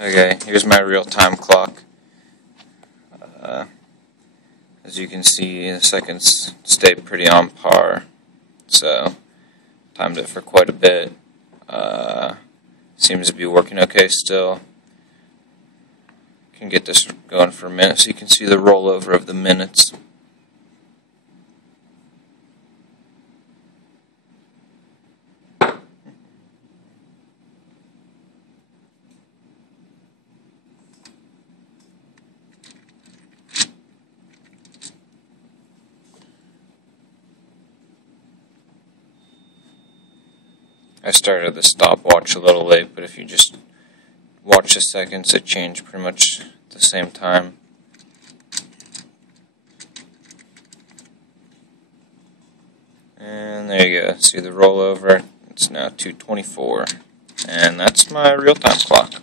Okay, here's my real-time clock. As you can see, the seconds stay pretty on par, so timed it for quite a bit. Seems to be working okay still. Can get this going for a minute so you can see the rollover of the minutes. I started the stopwatch a little late, but if you just watch the seconds, it changed pretty much at the same time. And there you go. See the rollover? It's now 2:24. And that's my real-time clock.